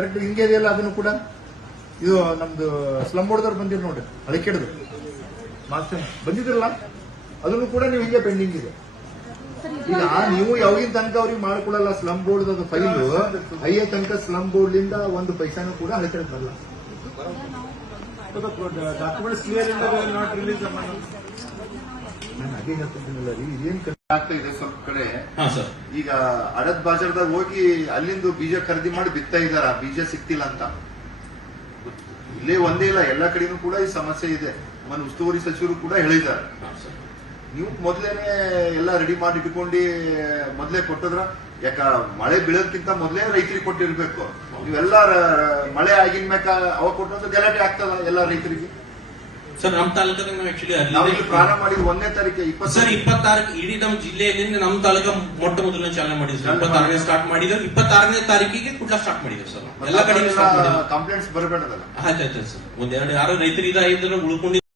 Correct ಹಿಂಗೆ ಇದೆಯಲ್ಲ ಅದನ್ನು ಕೂಡ ಇದು ನಮ್ದು ಸ್ಲಮ್ ಬೋರ್ಡ್ದವ್ರು ಬಂದಿರು ನೋಡ್ರಿ ಅಳಿಕೆಡ್ದು ಮಾಸ್ಟರ್ ಬಂದಿದ್ರಲ್ಲ ಅದನ್ನು ಕೂಡ ನೀವು ಹಿಂಗೆ ಪೆಂಡಿಂಗ್ ಇದೆ. ಈಗ ನೀವು ಯಾವಾಗಿನ ತನಕ ಅವ್ರಿಗೆ ಮಾಡ್ಕೊಡಲ್ಲ ಸ್ಲಮ್ ಬೋರ್ಡ್ ಅದು ಫೈಲು ಅಯ್ಯ ತನಕ ಸ್ಲಮ್ ಬೋರ್ಡ್ ಲಿಂದ ಒಂದು ಪೈಸಾನು ಕೂಡ ಅಳಿಕೆಡ್ ಬರಲ್ಲ. ಡಾಕ್ಯುಮೆಂಟ್ಸ್ ಕ್ಲಿಯರ್ ನಾಟ್ ರಿಲೀಸ್ ನಾನು ಅದೇ ಹೇಳ್ತಿದ್ದೀನಲ್ಲ ರೀ ಏನ್ ಆಗ್ತಾ ಇದೆ ಸ್ವಲ್ಪ ಕಡೆ. ಈಗ ಅಡದ್ ಬಾಜಾರ್ದಾಗ ಹೋಗಿ ಅಲ್ಲಿಂದ ಬೀಜ ಖರೀದಿ ಮಾಡಿ ಬಿತ್ತಾ ಇದಾರ, ಬೀಜ ಸಿಕ್ತಿಲ್ಲ ಅಂತ. ಇಲ್ಲೇ ಒಂದೇ ಇಲ್ಲ, ಎಲ್ಲಾ ಕಡೆನೂ ಕೂಡ ಈ ಸಮಸ್ಯೆ ಇದೆ. ಮನೆ ಉಸ್ತುವಾರಿ ಸಚಿವರು ಕೂಡ ಹೇಳಿದ್ದಾರೆ. ನೀವು ಮೊದ್ಲೇನೆ ಎಲ್ಲ ರೆಡಿ ಮಾಡಿ ಇಟ್ಕೊಂಡು ಮೊದ್ಲೇ ಕೊಟ್ಟದ್ರ, ಯಾಕ ಮಳೆ ಬೀಳೋದಕ್ಕಿಂತ ಮೊದ್ಲೇ ರೈತರಿಗೆ ಕೊಟ್ಟಿರ್ಬೇಕು. ನೀವೆಲ್ಲ ಮಳೆ ಆಗಿನ ಮ್ಯಾಕ ಅವಾಗ ಕೊಟ್ಟಂತ ಗಲಾಟೆ ಆಗ್ತದ ಎಲ್ಲ ರೈತರಿಗೆ. ಸರ್ ನಮ್ಮ ತಾಲೂಕದಾಗ ನಾವು ಆಕ್ಚುಲಿ ಪ್ರಾರಂಭ ಮಾಡಿದ್ 1ನೇ ತಾರೀಕು 26 ಇಡೀ ನಮ್ಮ ಜಿಲ್ಲೆಯಲ್ಲಿ ನಮ್ಮ ತಾಲೂಕ ಮೊಟ್ಟ ಮೊದಲನೇ ಚಾಲನೆ ಮಾಡಿದ್ವಿ. 26ನೇ ಸ್ಟಾರ್ಟ್ ಮಾಡಿದ್ರು, 26ನೇ ತಾರೀಕಿಗೆ ಕುಡ್ಲ ಸ್ಟಾರ್ಟ್ ಮಾಡಿದ್ರು ಸರ್. ಎಲ್ಲ ಕಡೆ ಕಂಪ್ಲೇಂಟ್ಸ್ ಬರಬೇಡದಲ್ಲ. ಆಯ್ತಾಯ್ತು ಸರ್. ಒಂದೆರಡು ಯಾರು ರೈತರು ಇದಾಗಿದ್ರೆ ಉಳ್ಕೊಂಡು